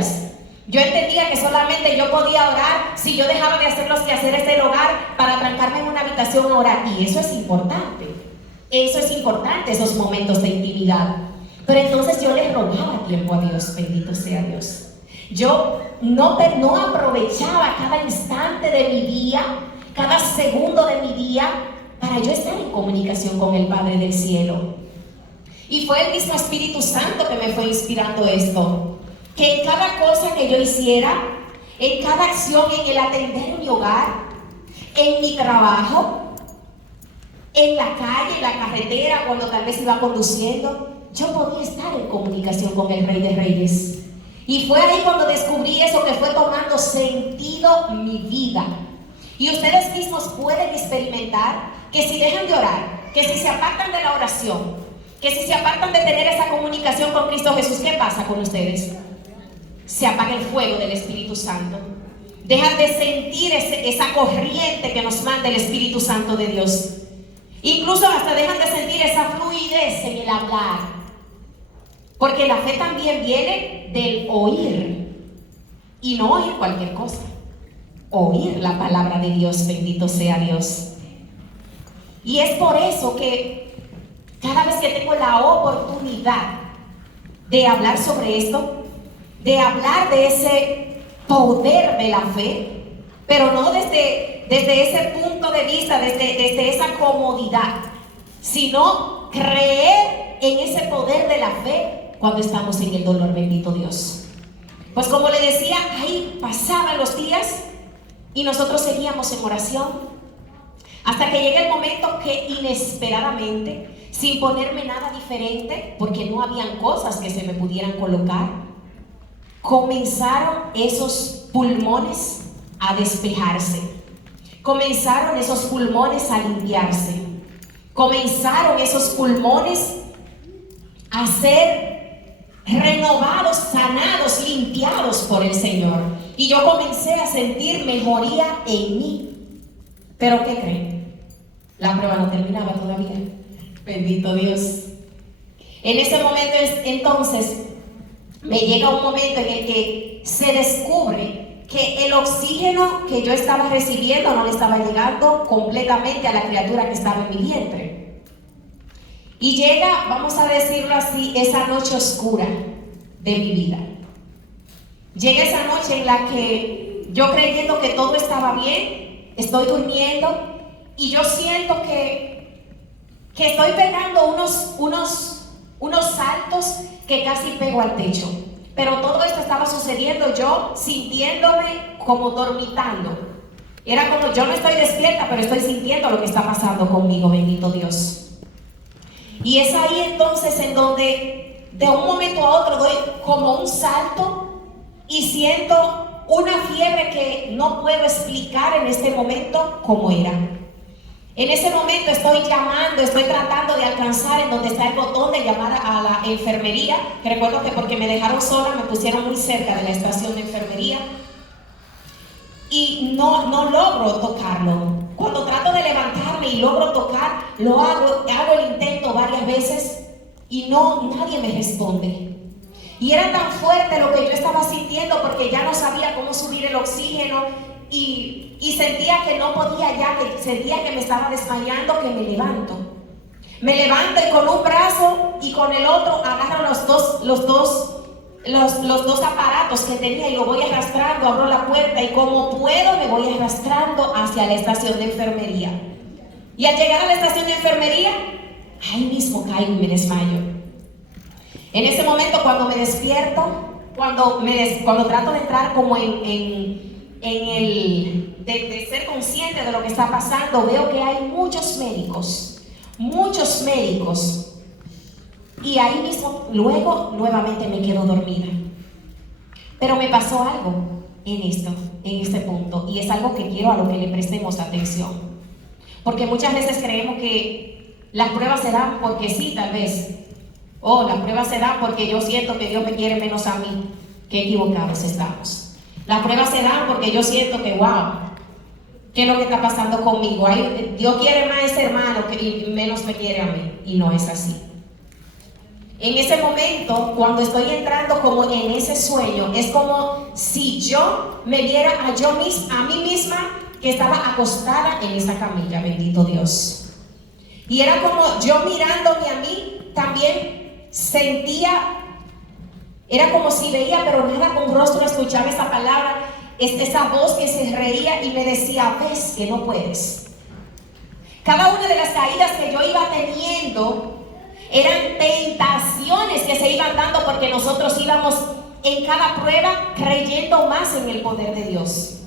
días. Yo entendía que solamente yo podía orar si yo dejaba de hacer los quehaceres del hogar para trancarme en una habitación a orar. Y eso es importante. Eso es importante, esos momentos de intimidad. Pero entonces yo le robaba tiempo a Dios, bendito sea Dios. Yo no aprovechaba cada instante de mi día, cada segundo de mi día, para yo estar en comunicación con el Padre del cielo. Y fue el mismo Espíritu Santo que me fue inspirando esto. Que en cada cosa que yo hiciera, en cada acción, en el atender mi hogar, en mi trabajo, en la calle, en la carretera, cuando tal vez iba conduciendo, yo podía estar en comunicación con el Rey de Reyes. Y fue ahí cuando descubrí eso, que fue tomando sentido mi vida. Y ustedes mismos pueden experimentar que si dejan de orar, que si se apartan de la oración, que si se apartan de tener esa comunicación con Cristo Jesús, ¿qué pasa con ustedes? Se apaga el fuego del Espíritu Santo. Dejan de sentir esa corriente que nos manda el Espíritu Santo de Dios. Incluso hasta dejan de sentir esa fluidez en el hablar. Porque la fe también viene del oír. Y no oír cualquier cosa. Oír la palabra de Dios, bendito sea Dios. Y es por eso que cada vez que tengo la oportunidad de hablar sobre esto, de hablar de ese poder de la fe, pero no desde ese punto de vista, desde esa comodidad, sino creer en ese poder de la fe cuando estamos en el dolor, bendito Dios. Pues como le decía, ahí pasaban los días y nosotros seguíamos en oración hasta que llega el momento que inesperadamente, sin ponerme nada diferente, porque no habían cosas que se me pudieran colocar, comenzaron esos pulmones a despejarse, comenzaron esos pulmones a limpiarse, comenzaron esos pulmones a ser renovados, sanados, limpiados por el Señor. Y yo comencé a sentir mejoría en mí. ¿Pero qué creen? La prueba no terminaba todavía. Bendito Dios. En ese momento entonces me llega un momento en el que se descubre que el oxígeno que yo estaba recibiendo no le estaba llegando completamente a la criatura que estaba en mi vientre. Y llega, vamos a decirlo así, esa noche oscura de mi vida. Llega esa noche en la que yo, creyendo que todo estaba bien, estoy durmiendo y yo siento que estoy pegando unos saltos que casi pego al techo. Pero todo esto estaba sucediendo yo sintiéndome como dormitando. Era como, yo no estoy despierta, pero estoy sintiendo lo que está pasando conmigo, bendito Dios. Y es ahí entonces en donde de un momento a otro doy como un salto y siento una fiebre que no puedo explicar en este momento cómo era. En ese momento estoy tratando de alcanzar en donde está el botón de llamar a la enfermería, que recuerdo que porque me dejaron sola me pusieron muy cerca de la estación de enfermería y no logro tocarlo. Cuando trato de levantarme y logro tocar, hago el intento varias veces y nadie me responde. Y era tan fuerte lo que yo estaba sintiendo porque ya no sabía cómo subir el oxígeno y sentía que no podía ya, que sentía que me estaba desmayando, que me levanto. Me levanto y con un brazo y con el otro agarro los dos aparatos que tenía y lo voy arrastrando, abro la puerta y como puedo me voy arrastrando hacia la estación de enfermería. Y al llegar a la estación de enfermería, ahí mismo caigo y me desmayo. En ese momento cuando me despierto, cuando trato de entrar como de ser consciente de lo que está pasando, veo que hay muchos médicos. Y ahí mismo, luego, nuevamente me quedo dormida. Pero me pasó algo en este punto, y es algo que quiero a lo que le prestemos atención. Porque muchas veces creemos que las pruebas se dan porque sí, tal vez. O las pruebas se dan porque yo siento que Dios me quiere menos a mí. Qué equivocados estamos. Las pruebas se dan porque yo siento que, wow, ¿qué es lo que está pasando conmigo? Dios quiere más a ese hermano y menos me quiere a mí. Y no es así. En ese momento, cuando estoy entrando como en ese sueño, es como si yo me viera a mí misma que estaba acostada en esa camilla, bendito Dios. Y era como yo mirándome a mí, también sentía, era como si veía, pero nada con rostro, escuchaba esa palabra, esa voz que se reía y me decía, ves que no puedes. Cada una de las caídas que yo iba teniendo eran tentaciones que se iban dando porque nosotros íbamos en cada prueba creyendo más en el poder de Dios.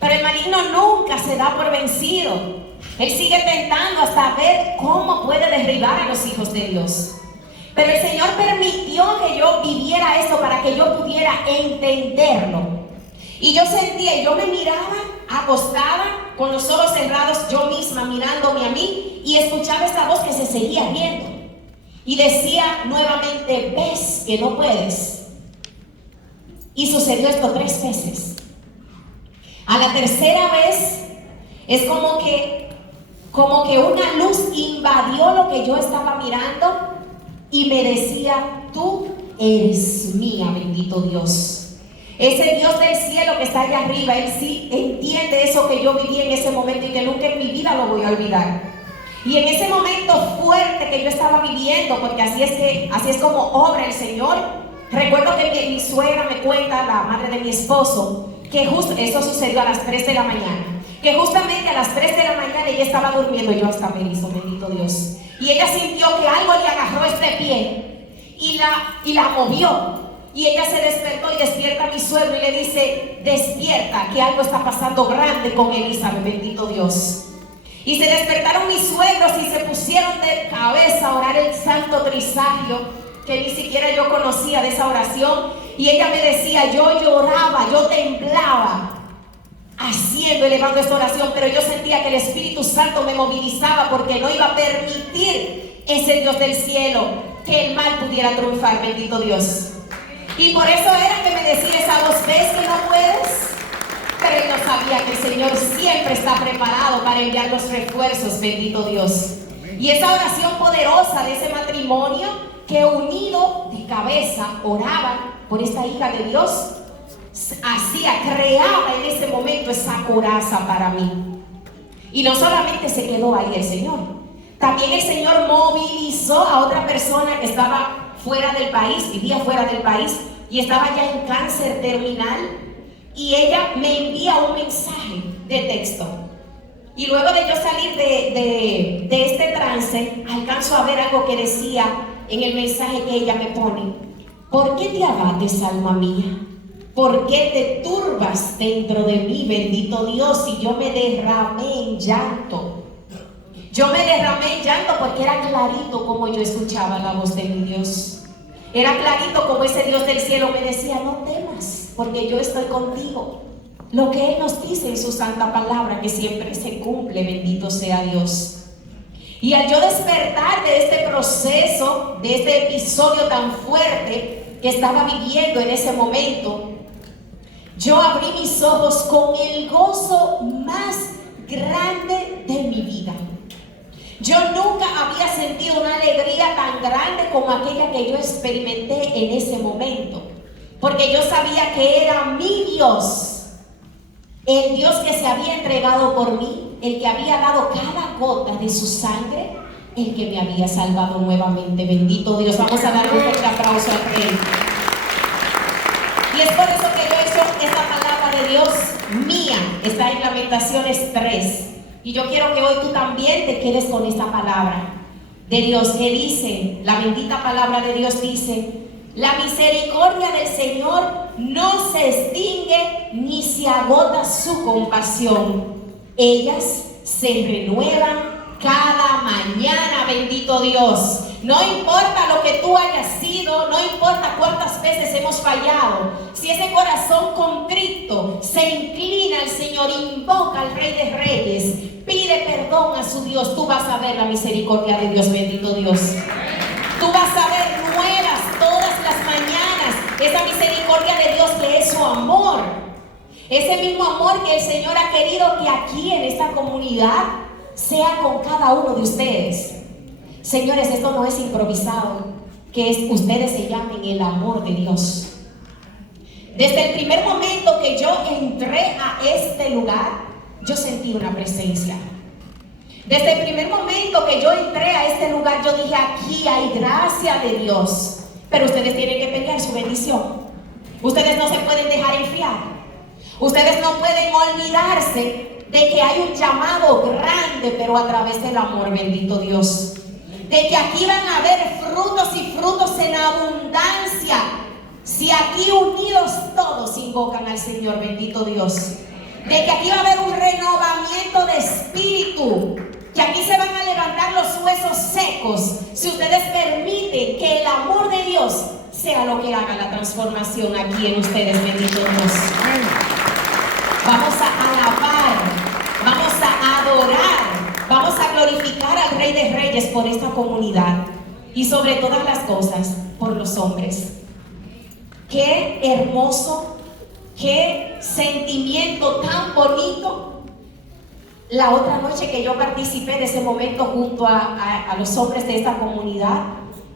Pero el maligno nunca se da por vencido. Él sigue tentando hasta ver cómo puede derribar a los hijos de Dios. Pero el Señor permitió que yo viviera esto para que yo pudiera entenderlo. Y yo sentía, yo me miraba acostada con los ojos cerrados, yo misma mirándome a mí, y escuchaba esa voz que se seguía riendo. Y decía nuevamente, ves que no puedes. Y sucedió esto 3 veces. A la tercera vez es como que una luz invadió lo que yo estaba mirando y me decía, tú eres mía, bendito Dios. Ese Dios del cielo que está allá arriba, Él sí entiende eso que yo viví en ese momento y que nunca en mi vida lo voy a olvidar. Y en ese momento fuerte que yo estaba viviendo, porque así es como obra el Señor. Recuerdo que mi suegra me cuenta, la madre de mi esposo, que justo eso sucedió a las 3 de la mañana. Que justamente a las 3 de la mañana ella estaba durmiendo, yo hasta me hizo, bendito Dios. Y ella sintió que algo le agarró este pie y la movió. Y ella se despertó y despierta a mi suegro y le dice, despierta, que algo está pasando grande con Elizabeth, bendito Dios. Y se despertaron mis suegros y se pusieron de cabeza a orar el santo trisagio, que ni siquiera yo conocía de esa oración. Y ella me decía, yo lloraba, yo temblaba, elevando esta oración, pero yo sentía que el Espíritu Santo me movilizaba porque no iba a permitir ese Dios del cielo que el mal pudiera triunfar, bendito Dios. Y por eso era que me decía esa voz, ¿ves que no puedes? Pero él no sabía que el Señor siempre está preparado para enviar los refuerzos, bendito Dios. Y esa oración poderosa de ese matrimonio que unido de cabeza oraban por esta hija de Dios, creaba en ese momento esa coraza para mí. Y no solamente se quedó ahí el Señor, también el Señor movilizó a otra persona que estaba fuera del país, vivía fuera del país y estaba ya en cáncer terminal, y ella me envía un mensaje de texto. Y luego de yo salir de este trance, alcanzo a ver algo que decía en el mensaje que ella me pone: ¿por qué te abates, alma mía? ¿Por qué te turbas dentro de mí, bendito Dios? Y yo me derramé en llanto. Yo me derramé en llanto porque era clarito como yo escuchaba la voz de mi Dios. Era clarito como ese Dios del cielo me decía: no temas, porque yo estoy contigo. Lo que Él nos dice en su santa palabra, que siempre se cumple, bendito sea Dios. Y al yo despertar de este proceso, de este episodio tan fuerte que estaba viviendo en ese momento, yo abrí mis ojos con el gozo más grande de mi vida. Yo nunca había sentido una alegría tan grande como aquella que yo experimenté en ese momento, porque yo sabía que era mi Dios, el Dios que se había entregado por mí, el que había dado cada gota de su sangre, el que me había salvado nuevamente. Bendito Dios. Vamos a darle un fuerte aplauso al Rey. Y es por eso que yo he hecho esta palabra de Dios mía. Está en Lamentaciones 3. Y yo quiero que hoy tú también te quedes con esta palabra de Dios que dice, la bendita palabra de Dios dice: la misericordia del Señor no se extingue ni se agota su compasión. Ellas se renuevan cada mañana, bendito Dios. No importa lo que tú hayas sido, no importa cuántas veces hemos fallado, si ese corazón contrito se inclina al Señor, invoca al Rey de Reyes, pide perdón a su Dios, tú vas a ver la misericordia de Dios, bendito Dios. Tú vas a ver nuevas todas las mañanas esa misericordia de Dios que es su amor. Ese mismo amor que el Señor ha querido que aquí en esta comunidad sea con cada uno de ustedes. Señores, esto no es improvisado. que ustedes se llamen el amor de Dios. Desde el primer momento que yo entré a este lugar, yo sentí una presencia. Desde el primer momento que yo entré a este lugar, yo dije, aquí hay gracia de Dios. Pero ustedes tienen que pelear su bendición. Ustedes no se pueden dejar enfriar. Ustedes no pueden olvidarse de que hay un llamado grande, pero a través del amor, bendito Dios. De que aquí van a haber frutos y frutos en abundancia. Si aquí unidos todos invocan al Señor, bendito Dios. De que aquí va a haber un renovamiento de espíritu. Que aquí se van a levantar los huesos secos. Si ustedes permiten que el amor de Dios sea lo que haga la transformación aquí en ustedes, bendito Dios. Vamos a alabar, vamos a adorar, vamos a glorificar al Rey de Reyes por esta comunidad y sobre todas las cosas por los hombres. Qué hermoso, qué sentimiento tan bonito. La otra noche que yo participé de ese momento junto a los hombres de esta comunidad,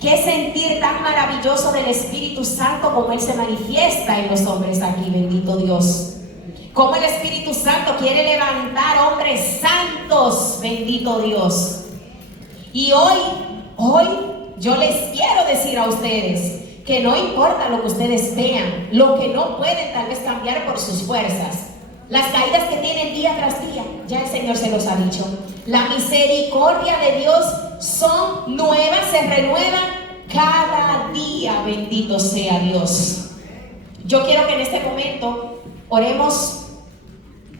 qué sentir tan maravilloso del Espíritu Santo como Él se manifiesta en los hombres aquí, bendito Dios. Como el Espíritu Santo quiere levantar hombres santos, bendito Dios. Y hoy yo les quiero decir a ustedes que no importa lo que ustedes vean, lo que no pueden tal vez cambiar por sus fuerzas, las caídas que tienen día tras día, ya el Señor se los ha dicho. La misericordia de Dios son nuevas, se renuevan cada día, bendito sea Dios. Yo quiero que en este momento oremos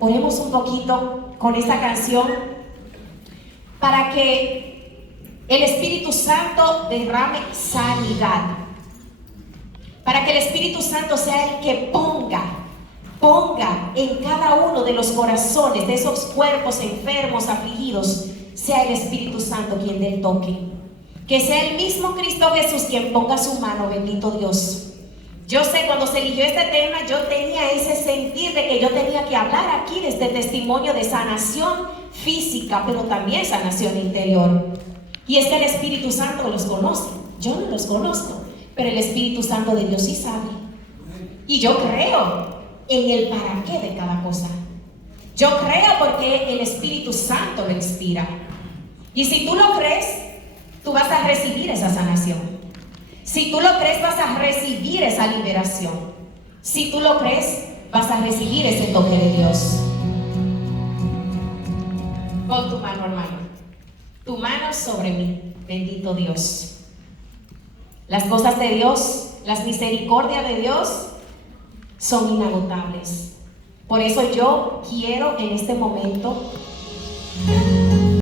un poquito con esta canción para que el Espíritu Santo derrame sanidad, para que el Espíritu Santo sea el que ponga en cada uno de los corazones de esos cuerpos enfermos, afligidos, sea el Espíritu Santo quien dé el toque. Que sea el mismo Cristo Jesús quien ponga su mano, bendito Dios. Yo sé, cuando se eligió este tema, yo tenía ese sentir de que yo tenía que hablar aquí de este testimonio de sanación física, pero también sanación interior. Y es que el Espíritu Santo los conoce. Yo no los conozco, pero el Espíritu Santo de Dios sí sabe. Y yo creo en el para qué de cada cosa. Yo creo porque el Espíritu Santo lo inspira. Y si tú lo crees, tú vas a recibir esa sanación. Si tú lo crees, vas a recibir esa liberación. Si tú lo crees, vas a recibir ese toque de Dios. Pon tu mano, hermano. Tu mano sobre mí, bendito Dios. Las cosas de Dios, las misericordias de Dios son inagotables. Por eso yo quiero en este momento